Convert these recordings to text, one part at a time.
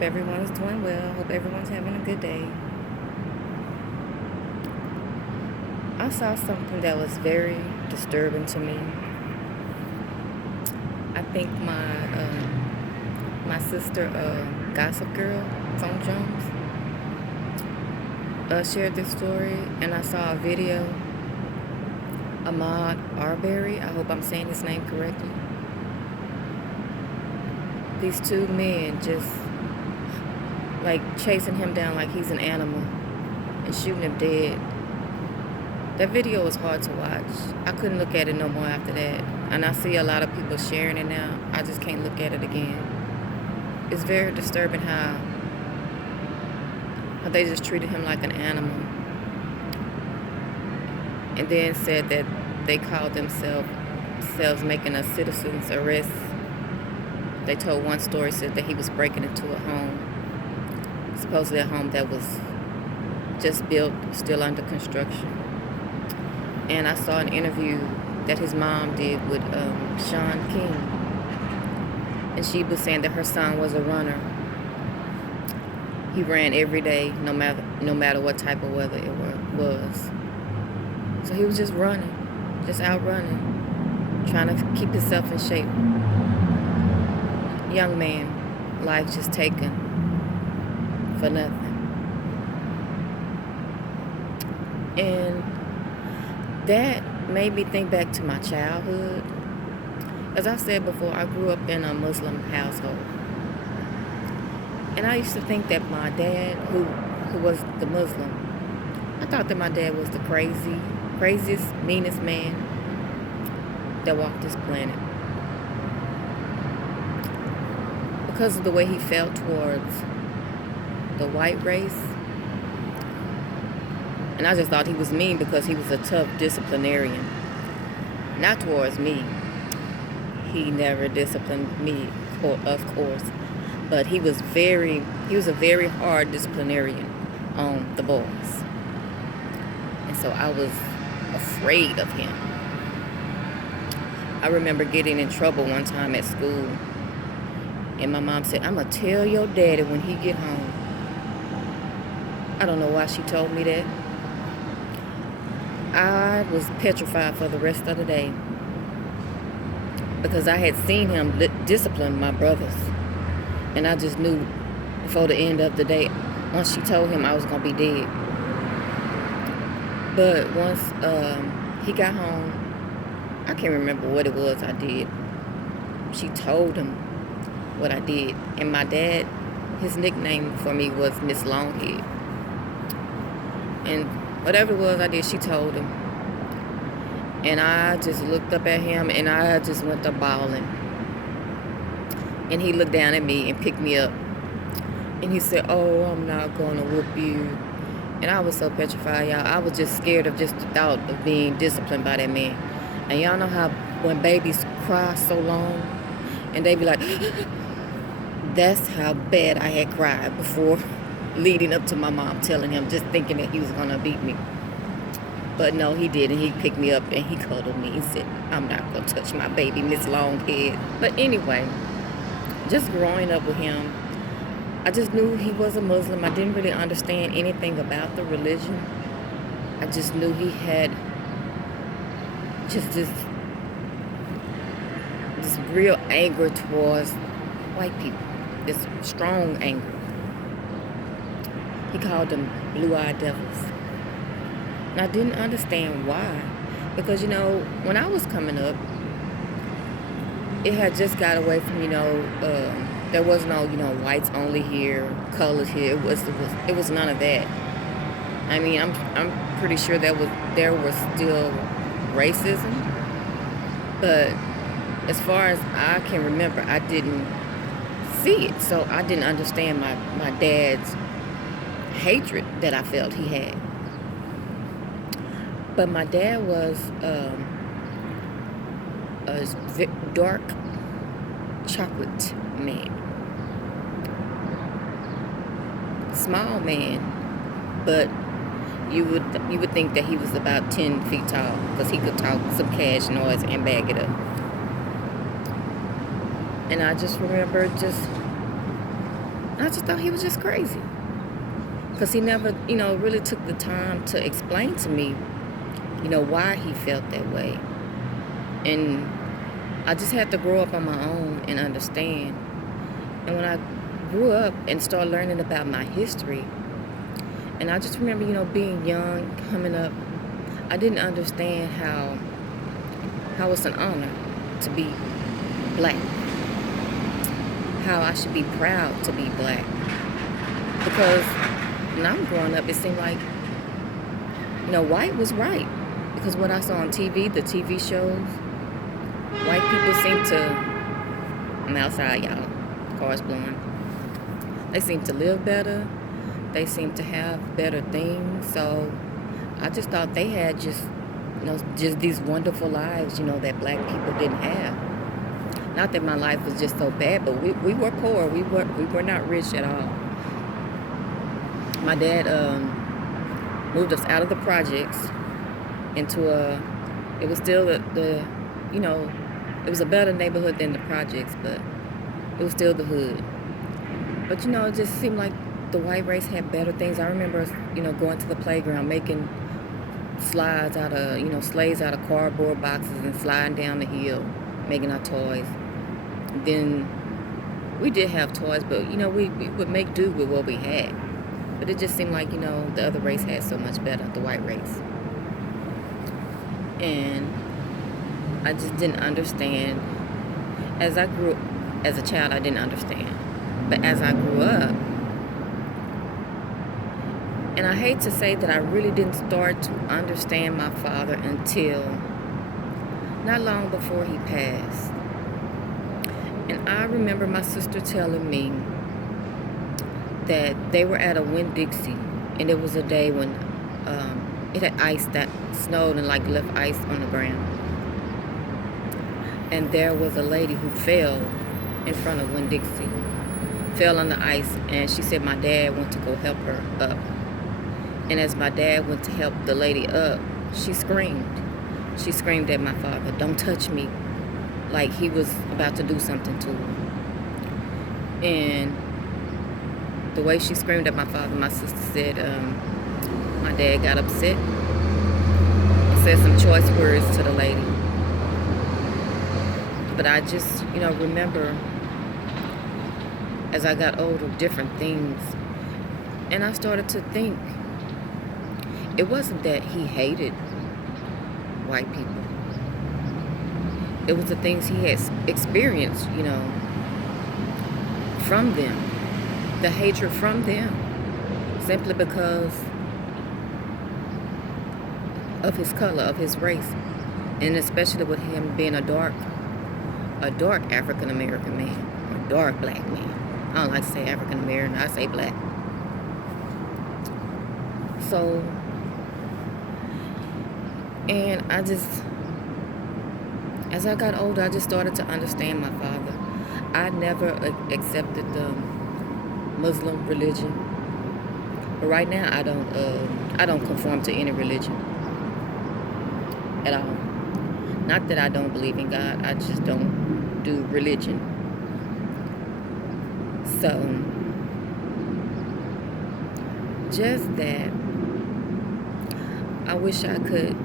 Hope everyone's doing well. Hope everyone's having a good day. I saw something that was very disturbing to me. I think my sister, Gossip Girl, Phone Jones, shared this story, and I saw a video. Ahmaud Arbery, I hope I'm saying his name correctly. These two men just like chasing him down like he's an animal and shooting him dead. That video was hard to watch. I couldn't look at it no more after that. And I see a lot of people sharing it now. I just can't look at it again. It's very disturbing how they just treated him like an animal. And then said that they called themselves making a citizen's arrest. They told one story, said that he was breaking into a home, supposedly a home that was just built, still under construction. And I saw an interview that his mom did with Sean King, and she was saying that her son was a runner. He ran every day, no matter what type of weather it was. So he was just running, just out running, trying to keep himself in shape. Young man, life just taken for nothing. And that made me think back to my childhood. As I said before, I grew up in a Muslim household. And I used to think that my dad, who was the Muslim, I thought that my dad was the craziest, meanest man that walked this planet. Because of the way he felt towards the white race. And I just thought he was mean because he was a tough disciplinarian. Not towards me. He never disciplined me, of course. But he was a very hard disciplinarian on the boys. And so I was afraid of him. I remember getting in trouble one time at school. And my mom said, "I'm going to tell your daddy when he get home." I don't know why she told me that. I was petrified for the rest of the day because I had seen him discipline my brothers. And I just knew before the end of the day, once she told him I was going to be dead. But once he got home, I can't remember what it was I did. She told him what I did. And my dad, his nickname for me was Miss Longhead. And whatever it was I did, she told him. And I just looked up at him and I just went to bawling. And he looked down at me and picked me up. And he said, "Oh, I'm not going to whoop you." And I was so petrified, y'all. I was just scared of just the thought of being disciplined by that man. And y'all know how when babies cry so long and they be like, that's how bad I had cried before leading up to my mom telling him, just thinking that he was going to beat me. But no, he didn't. He picked me up and he cuddled me. He said, "I'm not going to touch my baby, Miss Longhead." But anyway, just growing up with him, I just knew he was a Muslim. I didn't really understand anything about the religion. I just knew he had just this real anger towards white people. This strong anger. He called them blue-eyed devils. And I didn't understand why. Because, when I was coming up, it had just got away from, there was no, whites only here, colors here. It was none of that. I mean, I'm pretty sure there was still racism. But as far as I can remember, I didn't see it. So I didn't understand my dad's hatred that I felt he had. But my dad was a dark chocolate man. Small man, but you would think that he was about 10 feet tall because he could talk some cash noise and bag it up. And I just remember And I just thought he was just crazy. Because he never, really took the time to explain to me, why he felt that way. And I just had to grow up on my own and understand. And when I grew up and started learning about my history, and I just remember, being young, coming up, I didn't understand how it's an honor to be black. How I should be proud to be black. Because when I'm growing up, it seemed like, white was right. Because what I saw on TV, the TV shows, white people seem to, I'm outside, y'all, cars blowing. They seem to live better. They seem to have better things. So I just thought they had just these wonderful lives, that black people didn't have. Not that my life was just so bad, but we were poor. We were not rich at all. My dad moved us out of the projects into it was still the it was a better neighborhood than the projects, but it was still the hood. But it just seemed like the white race had better things. I remember going to the playground, making slides out of, sleighs out of cardboard boxes and sliding down the hill, making our toys. Then we did have toys, but we would make do with what we had. But it just seemed like the other race had so much better, the white race. And I just didn't understand. As I grew as a child, I didn't understand. But as I grew up, and I hate to say that I really didn't start to understand my father until not long before he passed. And I remember my sister telling me that they were at a Winn-Dixie, and it was a day when it had ice that snowed and left ice on the ground. And there was a lady who fell in front of Winn-Dixie, fell on the ice, and she said my dad went to go help her up. And as my dad went to help the lady up, she screamed. She screamed at my father, "Don't touch me," like he was about to do something to her. And the way she screamed at my father, my sister said, my dad got upset and said some choice words to the lady. But I just, remember as I got older, different things. And I started to think, it wasn't that he hated white people. It was the things he had experienced, from them. The hatred from them. Simply because of his color, of his race. And especially with him being a dark African American man. Or dark black man. I don't like to say African American, I say black. So, and I just, as I got older, I just started to understand my father. I never accepted the Muslim religion, but right now I don't conform to any religion at all. Not that I don't believe in God, I just don't do religion. So, just that, I wish I could,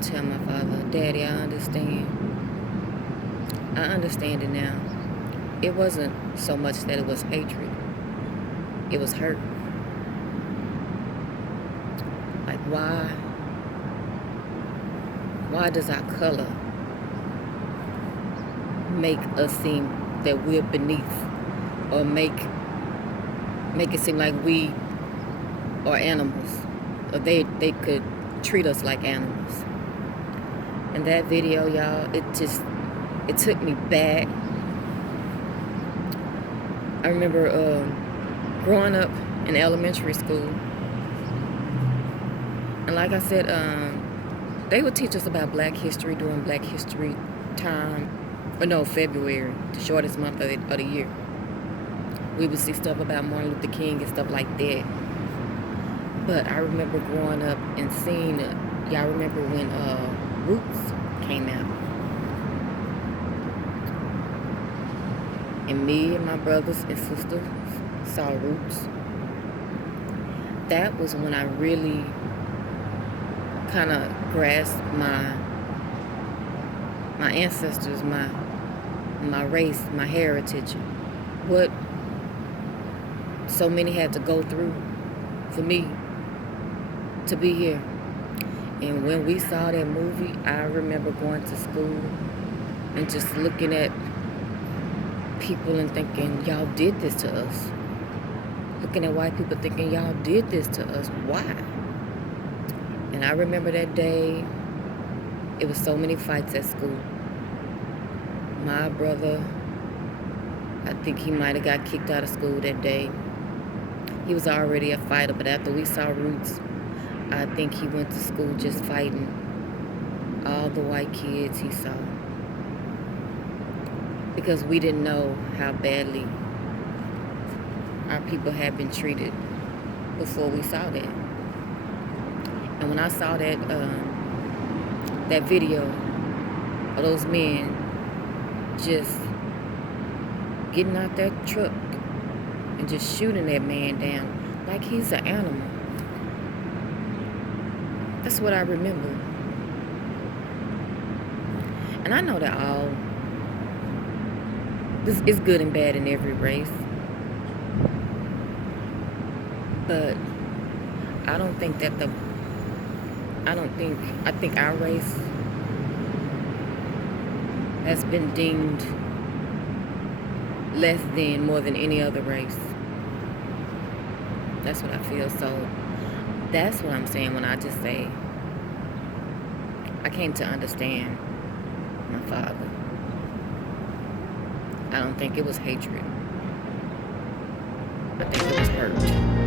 tell my father, "Daddy, I understand. I understand it now. It wasn't so much that it was hatred. It was hurt. Like, why does our color make us seem that we're beneath, or make it seem like we are animals, or they could treat us like animals?" And that video, y'all, it took me back. I remember growing up in elementary school, and like I said, they would teach us about Black history during Black History time. Or no, February, the shortest month of the year. We would see stuff about Martin Luther King and stuff like that. But I remember growing up and seeing, y'all remember when Roots came out? And me and my brothers and sisters saw Roots, that was when I really kind of grasped my ancestors, my race, my heritage, what so many had to go through for me to be here. And when we saw that movie, I remember going to school and just looking at people and thinking, y'all did this to us. Looking at white people thinking, y'all did this to us. Why? And I remember that day, it was so many fights at school. My brother, I think he might have got kicked out of school that day. He was already a fighter, but after we saw Roots, I think he went to school just fighting all the white kids he saw. Because we didn't know how badly our people had been treated before we saw that. And when I saw that video of those men just getting out that truck and just shooting that man down like he's an animal, that's what I remember. And I know that this is good and bad in every race, but I think our race has been deemed less than more than any other race. That's what I feel. So that's what I'm saying when I just say I came to understand my father. I don't think it was hatred. I think it was hurt.